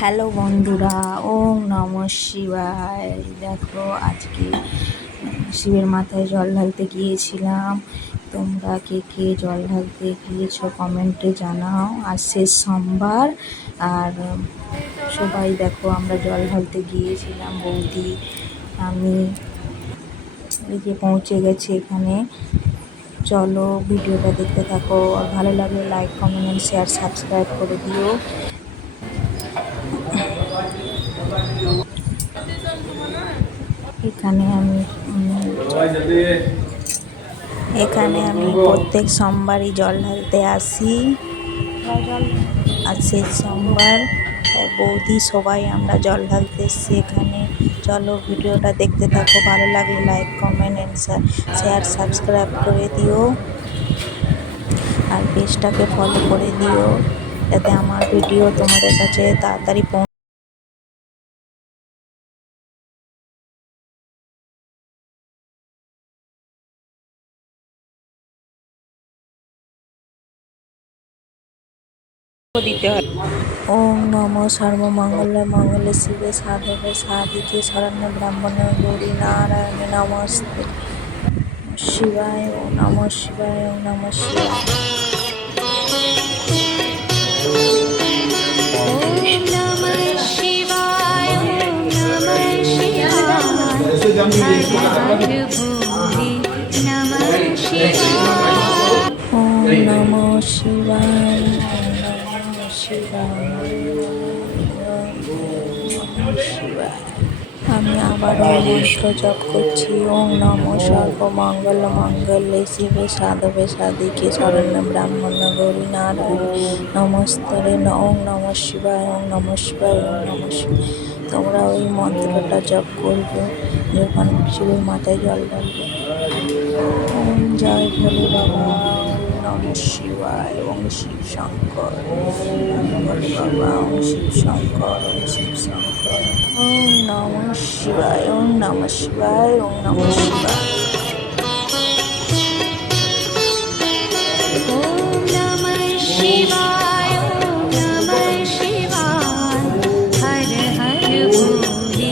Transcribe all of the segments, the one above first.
Hello বন্ধুরা, ওম নমঃ শিবায়। দেখো আজকে শিবের মাথায় জল ঢালতে গিয়েছিলাম। তোমরা কে কে জল ঢালতে গিয়েছো কমেন্টে জানাও। আজ শেষ সোমবার। আর সবাই দেখো আমরা জল ঢালতে গিয়েছিলাম, বৌদি আমি এই যে পৌঁছে গেছি এখানে। চলো ভিডিওটা দেখতে থাকো, আর ভালো লাগলে লাইক কমেন্ট শেয়ার সাবস্ক্রাইব করে দিও। এখানে আমি প্রত্যেক সোমবারই জল ঢালতে আসি। আর শেষ সোমবার বৌদি সবাই আমরা জল ঢালতে এসছি এখানে। চলো ভিডিওটা দেখতে থাকো, ভালো লাগলে like comment and share subscribe করে দিও, আর পেজটাকে ফলো করে দিও যাতে আমার ভিডিও তোমাদের কাছে তাড়াতাড়ি দিতে হয়। ওম নমো সর্বমঙ্গল মঙ্গলে শিবে সাধবে সাধিকে শরণ্যে ব্রাহ্মণে গৌরী নারায়ণে নমস্তে শিবায়। ওম নমঃ শিবায়। ওম নমঃ শিবায়। ওম নমঃ শিবায়। আমি আবারও মন্ত্র জপ করছি। ওম নমো সর্বমঙ্গল মঙ্গলে শিবে সাধবে সাধিকে শরণ্যে ব্রাহ্মণ্য গৌরী নারায়ণ নমস্তরে। ওম নমঃ শিবায়। ওম নমঃ শিবায়। ওম নমঃ শিবায়। তোমরা ওই মন্ত্রটা জপ করবে যখন শিবের মাথায় জল ঢালবে। ওম জয় ভোলে বাবা। ওম নমঃ শিবায়। ওম শিব শঙ্কর। ভোলে বাবা। ওম শিব শঙ্কর। ওম শিব শঙ্কর। ওম নমঃ শিবায়। ওম নমঃ শিবায়। ওম নমঃ শিবায়। ওম নমঃ শিবায়। ওম নমঃ শিবায়। হর হর ভোলে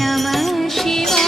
নমঃ শিবায়।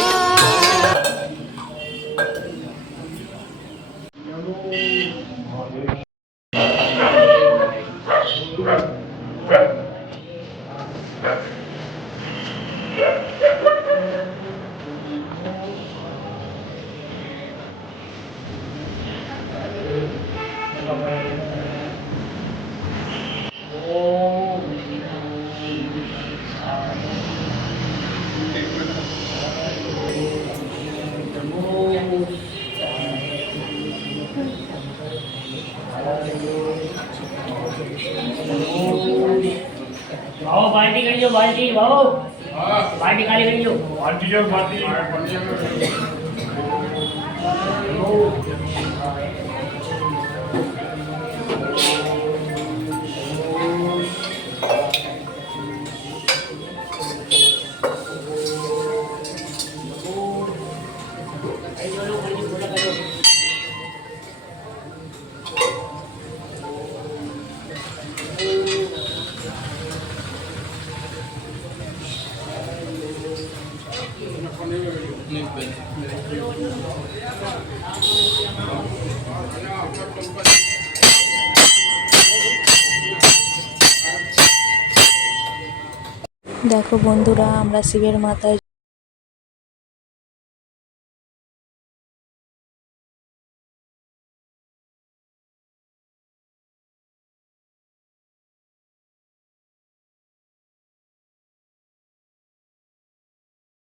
भाव बाल्टी करियो बाल्टी भाव बाल्टी खाली करियो बाल्टी जो बाल्टी দেখো বন্ধুরা, আমরা শিবের মাথায়